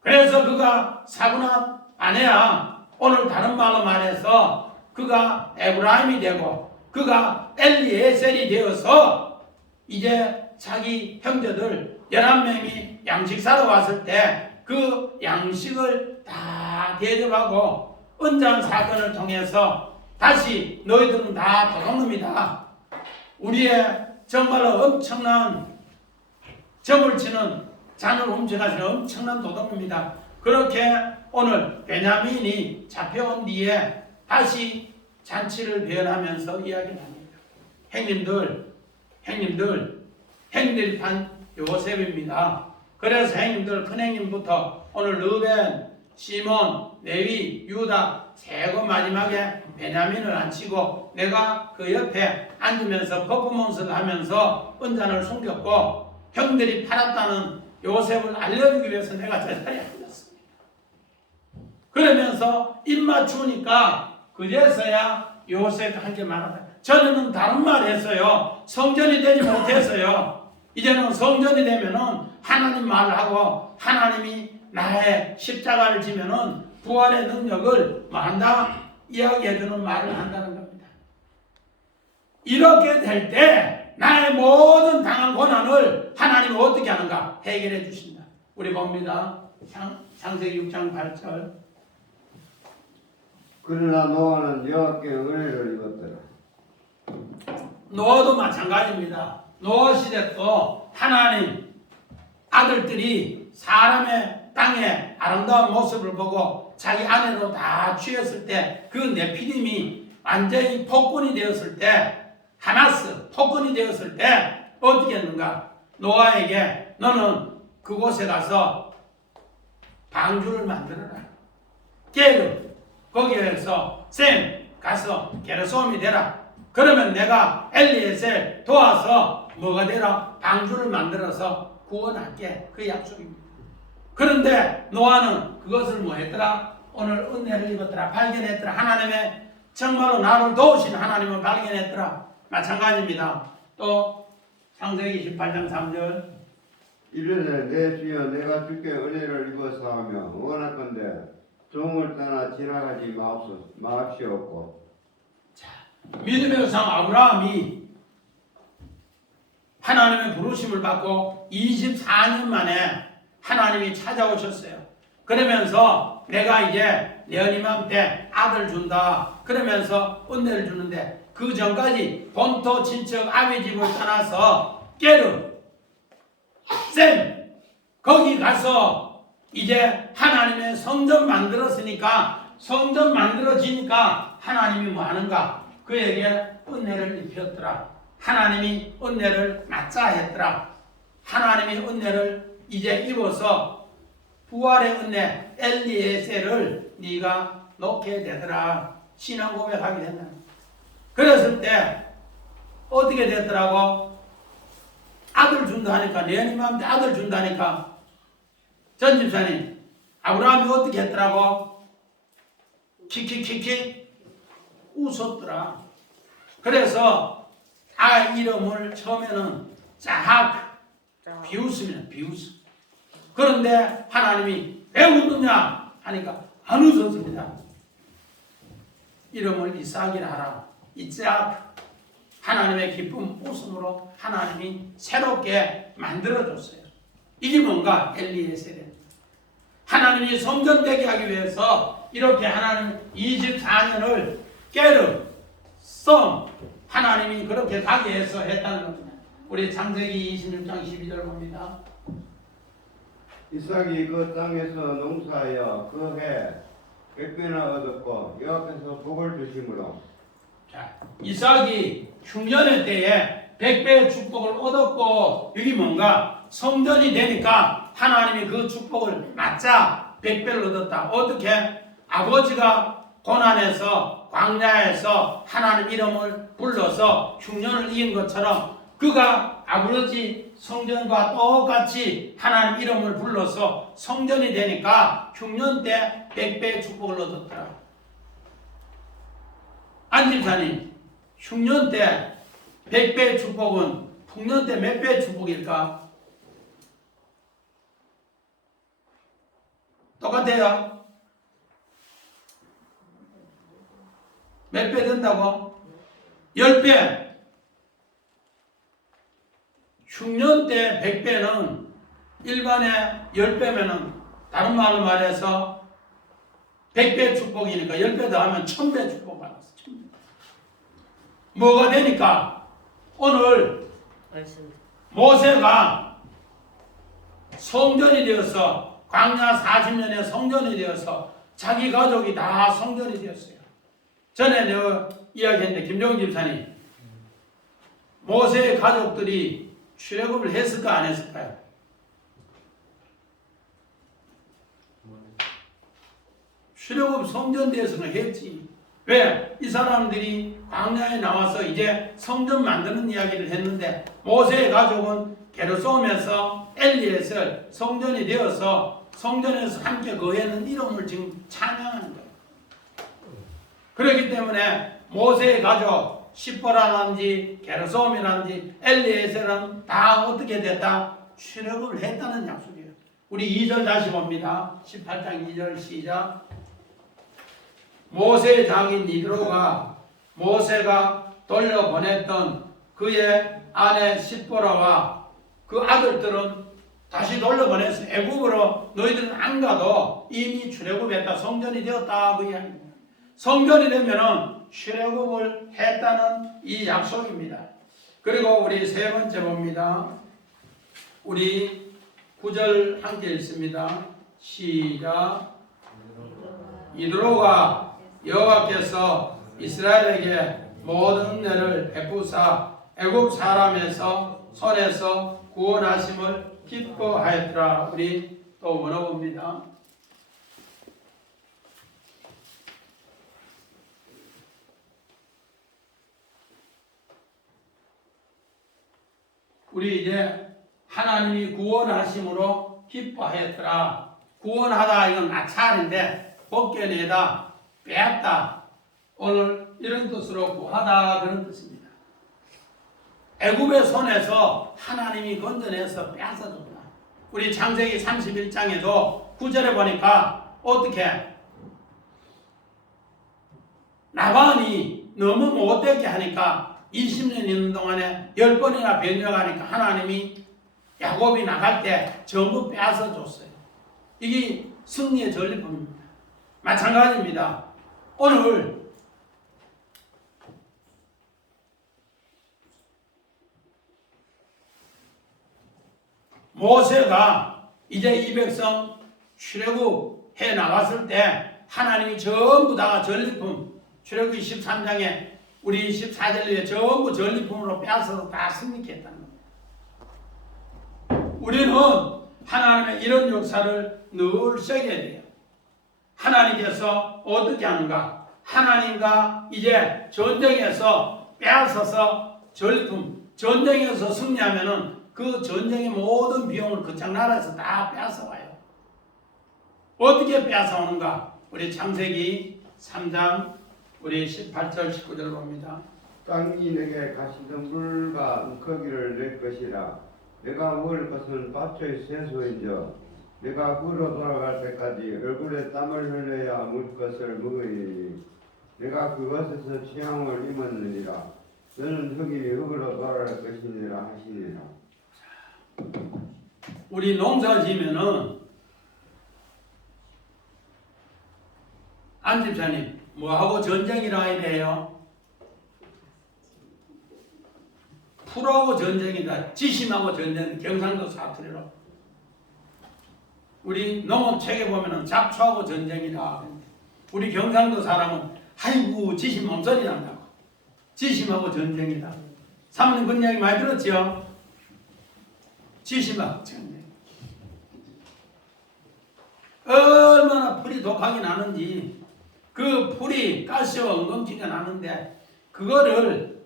그래서 그가 사고나 아내야 오늘 다른 말로 말해서 그가 에브라임이 되고 그가 엘리에셀이 되어서 이제 자기 형제들 11명이 양식 사러 왔을 때 그 양식을 다 대접하고 은장 사건을 통해서 다시 너희들은 다 도둑놈이다. 우리의 정말로 엄청난 점을 치는 잔을 훔쳐가시는 엄청난 도둑놈이다. 그렇게 오늘 베냐민이 잡혀온 뒤에 다시 잔치를 배연하면서 이야기를 합니다. 형님들이 판 요셉입니다. 그래서 형님들 큰형님부터 오늘 르벤, 시몬, 레위, 유다 세고 마지막에 베냐민을 앉히고 내가 그 옆에 앉으면서 퍼포먼스를 하면서 은잔을 숨겼고 형들이 팔았다는 요셉을 알려주기 위해서 내가 저 자리에 앉았습니다. 그러면서 입 맞추니까 그제서야 요셉한테 말하다. 전에는 다른 말 했어요. 성전이 되지 못했어요. 이제는 성전이 되면은 하나님 말을 하고 하나님이 나의 십자가를 지면은 부활의 능력을 한다 이야기해주는 말을 한다는 겁니다. 이렇게 될 때 나의 모든 당한 고난을 하나님은 어떻게 하는가 해결해 주신다. 우리 봅니다. 창세기 6장 8절. 그러나 노아는 여호와께 은혜를 입었더라. 노아도 마찬가지입니다. 노아 시대 또 하나님 아들들이 사람의 땅의 아름다운 모습을 보고 자기 아내로 다 취했을 때 그 네피림이 완전히 폭군이 되었을 때 하마스 폭군이 되었을 때 어떻게 했는가? 노아에게 너는 그곳에 가서 방주를 만들어라. 게르 거기에서 셈 가서 게르솜이 되라. 그러면 내가 엘리에셀 도와서 뭐가 되라? 방주를 만들어서 구원할게. 그 약속입니다. 그런데 노아는 그것을 뭐 했더라? 오늘 은혜를 입었더라. 발견했더라. 하나님의 정말로 나를 도우신 하나님을 발견했더라. 마찬가지입니다. 또 창세기 18장 3절. 이르되 내 주여 내가 주께 은혜를 입어서 하며 원하건대 종을 떠나 지나가지 마옵시옵고. 믿음의 상 아브라함이 하나님의 부르심을 받고 24년 만에 하나님이 찾아오셨어요. 그러면서 내가 이제 내어님한테 아들 준다. 그러면서 은혜를 주는데 그 전까지 본토 친척 아비 집을 떠나서 게르 셈 거기 가서 이제 하나님의 성전 만들었으니까 성전 만들어지니까 하나님이 뭐 하는가? 그에게 은혜를 입혔더라. 하나님이 은혜를 맞자 했더라. 하나님이 은혜를 이제 입어서 부활의 은혜 엘리에셀을 네가 놓게 되더라. 신앙 고백하게 된다. 그랬을 때 어떻게 됐더라고? 아들 준다 하니까 내님한테 아들 준다니까 전 집사님 아브라함이 어떻게 했더라고? 킥킥킥킥 웃었더라. 그래서 아이 이름을 처음에는 자학 비웃음이야 비웃음. 그런데 하나님이 왜 웃느냐 하니까 안 웃었습니다. 이름을 이삭이라 하라. 이삭 하나님의 기쁨 웃음으로 하나님이 새롭게 만들어줬어요. 이게 뭔가 엘리에셀에 하나님이 성전되게 하기 위해서 이렇게 하나님 24년을 게르 썸 하나님이 그렇게 가게 해서 했다는 겁니다. 우리 창세기 26장 12절 봅니다. 이삭이 그 땅에서 농사하여 그 해 100배나 얻었고 여호와께서 복을 주심으로. 자, 이삭이 흉년의 때에 100배의 축복을 얻었고 여기 뭔가 성전이 되니까 하나님이 그 축복을 맞자 100배를 얻었다. 어떻게? 아버지가 고난에서 광야에서 하나님 이름을 불러서 흉년을 이긴 것처럼 그가 아버지 성전과 똑같이 하나님 이름을 불러서 성전이 되니까 흉년 때 100배의 축복을 얻었더라. 안집사님, 흉년 때 100배의 축복은 풍년 때 몇 배의 축복일까? 똑같아요. 몇 배 된다고? 10배. 흉년 때 100배는 일반의 10배면은 다른 말로 말해서 100배 축복이니까 10배 더하면 1000배 축복 받았어. 1000배. 뭐가 되니까 오늘 모세가 성전이 되어서 광야 40년에 성전이 되어서 자기 가족이 다 성전이 되었어요. 전에 내가 이야기했는데 김종훈 집사님, 모세의 가족들이 출애굽을 했을까 안 했을까요? 출애굽 성전대에서는 했지. 왜? 이 사람들이 광야에 나와서 이제 성전 만드는 이야기를 했는데 모세의 가족은 게르솜에서 엘리에셀 성전이 되어서 성전에서 함께 거했는 이름을 지금 찬양하는 거예요. 그렇기 때문에 모세의 가족 시퍼라든지 게르솜이라든지 엘리에셀은 다 어떻게 됐다? 출애굽을 했다는 약속이에요. 우리 2절 다시 봅니다. 18장 2절 시작. 모세의 장인 이드로가 모세가 돌려보냈던 그의 아내 시보라와 그 아들들은 다시 돌려보내서 애굽으로 너희들은 안 가도 이미 출애굽했다. 성전이 되었다. 그 이야기입니다. 성전이 되면은 출애굽을 했다는 이 약속입니다. 그리고 우리 세 번째 봅니다. 우리 9절 함께 읽습니다. 시작. 이드로가 여호와께서 이스라엘에게 모든 은혜를 베푸사 애굽 사람에서 손에서 구원하심을 기뻐하였더라. 우리 또 물어봅니다. 우리 이제 하나님이 구원하심으로 기뻐하였더라. 구원하다 이건 마찰인데 벗겨내다, 빼앗다. 오늘 이런 뜻으로 구하다 그런 뜻입니다. 애굽의 손에서 하나님이 건져내서 빼앗아줬다. 우리 창세기 31장에도 9절에 보니까 어떻게 라반이 너무 못되게 하니까 20년 있는 동안에 10번이나 변명하니까 하나님이 야곱이 나갈 때 전부 빼앗아 줬어요. 이게 승리의 전리품입니다. 마찬가지입니다. 오늘 모세가 이제 이 백성 출애굽해 나갔을 때 하나님이 전부 다 전리품, 출애굽 23장에 우리 14절에 전부 전리품으로 빼앗아서 다 승리케 했다는 겁니다. 우리는 하나님의 이런 역사를 늘 새겨야 돼요. 하나님께서 어떻게 하는가? 하나님과 이제 전쟁에서 빼앗아서 전리품, 전쟁에서 승리하면은 그 전쟁의 모든 비용을 그 장나라에서 다 빼앗아와요. 어떻게 빼앗아오는가? 우리 창세기 3장 우리 18절 19절 봅니다. 땅이 내게 가시덤불과 은커기를 낼 것이라. 내가 먹을 것은 밭의 채소인저 내가 굴러 돌아갈 때까지 얼굴에 땀을 흘려야 먹을 것을 먹으니 내가 그것에서 취향을 입었느니라. 너는 흙이 흙으로 돌아갈 것이니라 하시니라. 우리 농사 지면은 안 집사님 뭐하고 전쟁이라 이래요? 풀하고 전쟁이다. 지심하고 전쟁, 경상도 사투리로. 우리 농업책에 보면은 잡초하고 전쟁이다. 우리 경상도 사람은 아이고 지심 몸소리 난다고. 지심하고 전쟁이다. 사모님 그런 이야기 많이 들었죠? 지심하고 전쟁. 얼마나 풀이 독하게 나는지 그 풀이 가시와 엉겅퀴가 나는데 그거를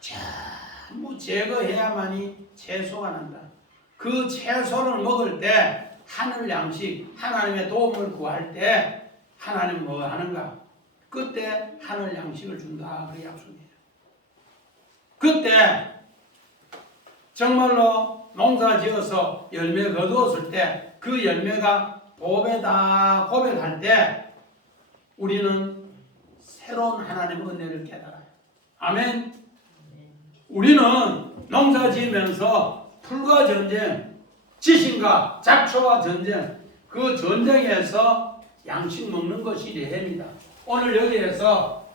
전부 제거해야만이 채소가 난다. 그 채소를 먹을 때 하늘 양식, 하나님의 도움을 구할 때 하나님 뭐 하는가? 그때 하늘 양식을 준다. 그 약속이에요. 그때 정말로 농사 지어서 열매 거두었을 때 그 열매가 보배다 고백할 때 우리는 새로운 하나님의 은혜를 깨달아요. 아멘. 우리는 농사 지으면서 풀과 전쟁, 지신과 잡초와 전쟁, 그 전쟁에서 양식 먹는 것이 레헬입니다. 오늘 여기에서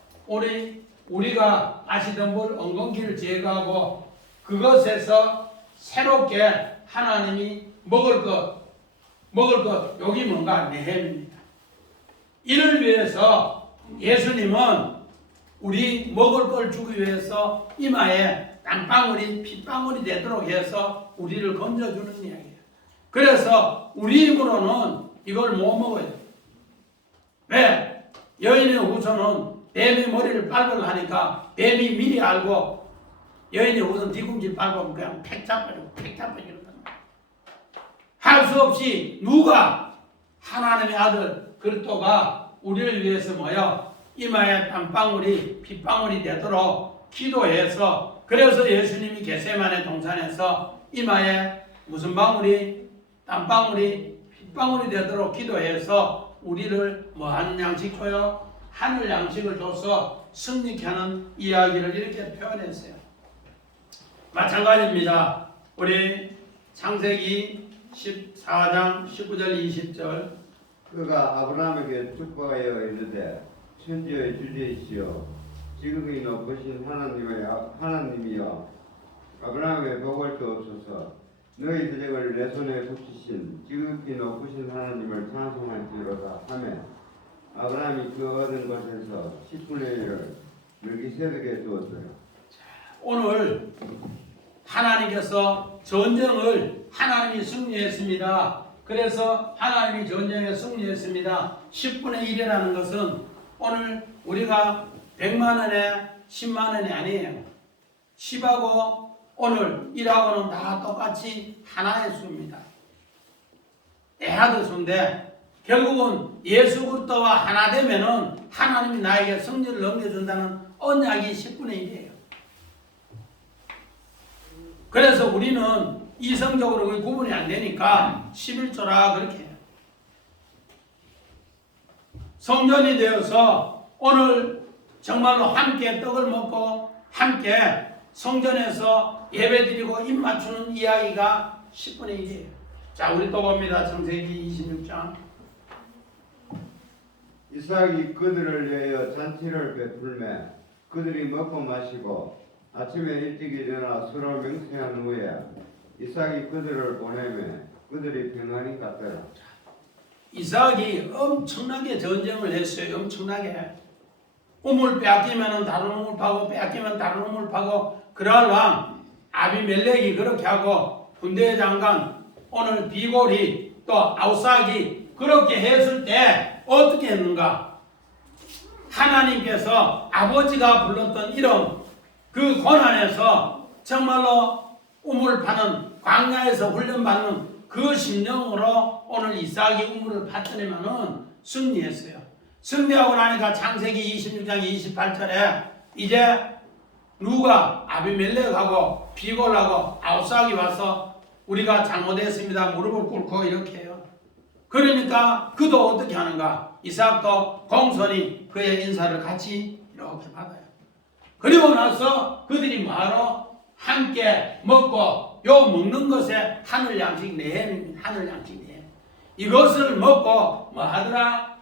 우리가 아시던 물 엉겅퀴를 제거하고 그것에서 새롭게 하나님이 먹을 것, 여기 뭔가 레헬입니다. 이를 위해서 예수님은 우리 먹을 걸 주기 위해서 이마에 땀방울이 핏방울이 되도록 해서 우리를 건져주는 이야기예요. 그래서 우리 입으로는 이걸 못 먹어요. 왜? 여인의 후손은 뱀의 머리를 밟으려 하니까 뱀이 미리 알고 여인의 후손 뒤꿈치 밟으면 그냥 팩 잡아주고 할 수 없이 누가 하나님의 아들 그리스도가 우리를 위해서 뭐요? 이마에 땀방울이 핏방울이 되도록 기도해서 그래서 예수님이 겟세마네 동산에서 이마에 무슨 방울이 땀방울이 핏방울이 되도록 기도해서 우리를 뭐 하는 양식 줘요? 하늘 양식을 줘서 승리케 하는 이야기를 이렇게 표현했어요. 마찬가지입니다. 우리 창세기 14장 19절 20절 그가 아브라함에게 축복하여 이르되 천지의 주제이시여 지극히 높으신 하나님이여 아브라함에게 복을 주옵소서. 너희 대적을 내 손에 붙이신 지극히 높으신 하나님을 찬송할지로다 하매 아브라함이 그 얻은 것에서 10분의 1을 mel기세덱에게 주었어요. 오늘 하나님께서 전쟁을 하나님이 승리했습니다. 그래서 하나님이 전쟁에 승리했습니다. 10분의 1이라는 것은 오늘 우리가 100만 원에 10만 원이 아니에요. 10하고 오늘 1하고는 다 똑같이 하나의 수입니다. 에하드 수인데 결국은 예수 그리스도와 하나 되면은 하나님이 나에게 승리를 넘겨준다는 언약이 10분의 1이에요. 그래서 우리는 이성적으로 구분이 안 되니까 11조라 그렇게 해요. 성전이 되어서 오늘 정말로 함께 떡을 먹고 함께 성전에서 예배드리고 입 맞추는 이야기가 10분의 1이에요. 자, 우리 또 봅니다. 창세기 26장. 이삭이 그들을 위하여 잔치를 베풀매 그들이 먹고 마시고 아침에 일찍 일어나 서로 맹세한 후에 이삭이 그들을 보내매 그들이 평안히 갔더라. 이삭이 엄청나게 전쟁을 했어요. 엄청나게. 우물 빼앗기면 다른 우물 파고 빼앗기면 다른 우물 파고 그러한 왕 아비멜렉이 그렇게 하고 군대 장관 오늘 비골이 또 아우삭이 그렇게 했을 때 어떻게 했는가? 하나님께서 아버지가 불렀던 이름 그 고난에서 정말로 우물 파는 광야에서 훈련받는 그 심령으로 오늘 이삭이 우물을 파뜨리면은 승리했어요. 승리하고 나니까 창세기 26장 28절에 이제 누가 아비멜렉하고 비골하고 아우삭이 와서 우리가 잘못했습니다. 무릎을 꿇고 이렇게 해요. 그러니까 그도 어떻게 하는가? 이삭도 공손히 그의 인사를 같이 이렇게 받아요. 그리고 나서 그들이 뭐하러? 함께 먹고 요 먹는 것에 하늘 양식 내햄입니다. 하늘 양식 내햄. 이것을 먹고 뭐 하더라?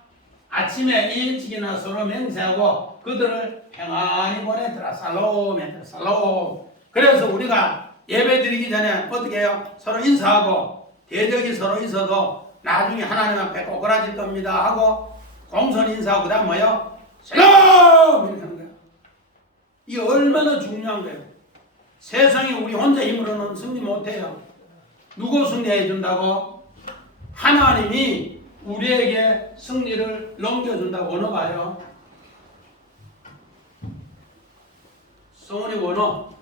아침에 일찍 일어나 서로 맹세하고 그들을 평안히 보내더라. 살롬 했더라. 살롬. 그래서 우리가 예배 드리기 전에 어떻게 해요? 서로 인사하고 대적이 서로 있어도 나중에 하나님 앞에 꼬꾸라질 겁니다 하고 공손 인사하고 그다음 뭐요? 샬롬 이렇게 하는 거예요. 이게 얼마나 중요한 거예요. 세상에 우리 혼자 힘으로는 승리 못해요. 누구 승리해 준다고? 하나님이 우리에게 승리를 넘겨준다고. 원어 봐요. 성원이 원어.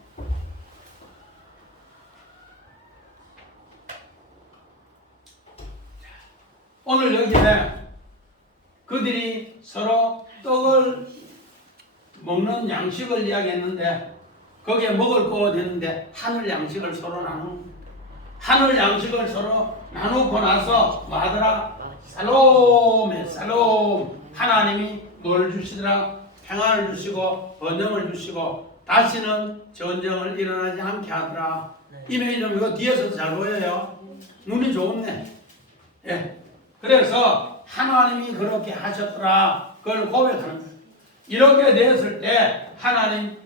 오늘 여기에 그들이 서로 떡을 먹는 양식을 이야기했는데 거기에 먹을 거 되는데 하늘 양식을 서로 나누는 하늘 양식을 서로 나누고 나서 뭐 하더라? 살롬에 살롬. 하나님이 뭘 주시더라? 평안을 주시고 번영을 주시고 다시는 전쟁을 일어나지 않게 하더라. 이메일 좀 이거 뒤에서 잘 보여요. 눈이 좋네. 예. 그래서 하나님이 그렇게 하셨더라. 그걸 고백하는 거예요. 이렇게 됐을 때 하나님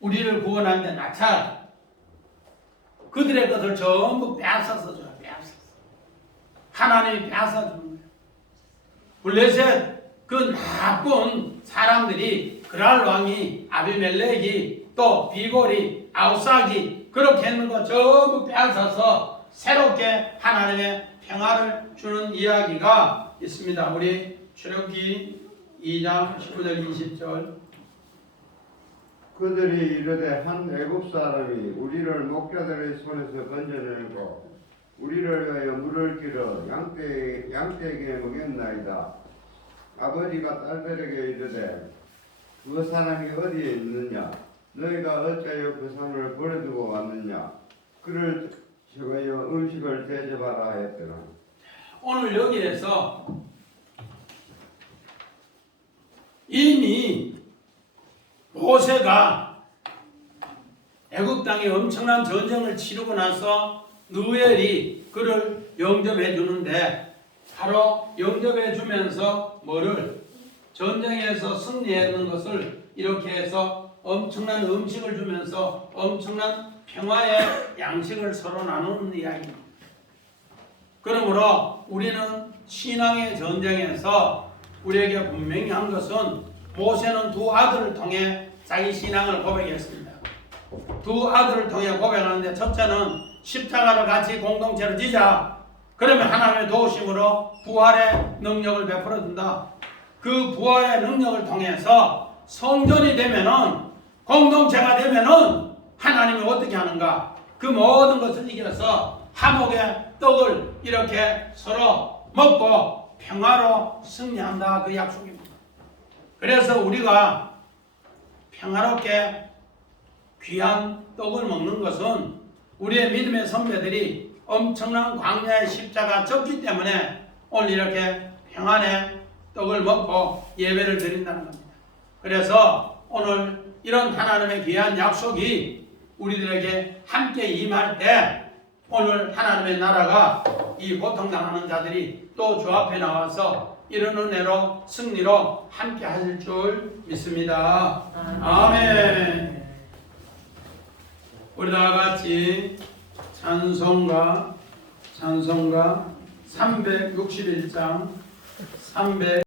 우리를 구원하는데 나찰 그들의 것을 전부 빼앗아서 줘요. 빼앗아서. 하나님이 빼앗아 주는 거예요. 블레셋 그 나쁜 사람들이 그랄 왕이 아비멜렉이 또 비골이 아우삭이 그렇게 했는 거 전부 빼앗아서 새롭게 하나님의 평화를 주는 이야기가 있습니다. 우리 출애굽기 2장 19절 20절 그들이 이르되 한 애굽 사람이 우리를 목자들의 손에서 건져내고 우리를 위하여 물을 길어 양떼에게 먹였나이다. 아버지가 딸들에게 이르되 그 사람이 어디에 있느냐? 너희가 어찌하여 그 사람을 버려두고 왔느냐? 그를 저거여 음식을 대접하라 하였더라. 오늘 여기에서 이미 모세가 애굽 땅에 엄청난 전쟁을 치르고 나서 느엘이 그를 영접해 주는데 바로 영접해 주면서 뭐를 전쟁에서 승리하는 것을 이렇게 해서 엄청난 음식을 주면서 엄청난 평화의 양식을 서로 나누는 이야기입니다. 그러므로 우리는 신앙의 전쟁에서 우리에게 분명히 한 것은 모세는 두 아들을 통해 자기 신앙을 고백했습니다. 두 아들을 통해 고백하는데 첫째는 십자가를 같이 공동체로 지자. 그러면 하나님의 도우심으로 부활의 능력을 베풀어 준다. 그 부활의 능력을 통해서 성전이 되면은 공동체가 되면은 하나님이 어떻게 하는가? 그 모든 것을 이겨서 화목의 떡을 이렇게 서로 먹고 평화로 승리한다. 그 약속입니다. 그래서 우리가 평화롭게 귀한 떡을 먹는 것은 우리의 믿음의 선배들이 엄청난 광야의 십자가 졌기 때문에 오늘 이렇게 평안의 떡을 먹고 예배를 드린다는 겁니다. 그래서 오늘 이런 하나님의 귀한 약속이 우리들에게 함께 임할 때 오늘 하나님의 나라가 이 고통당하는 자들이 또 주 앞에 나와서 이런 은혜로 승리로 함께 하실 줄 믿습니다. 아멘. 우리 다 같이 찬송가 361장 300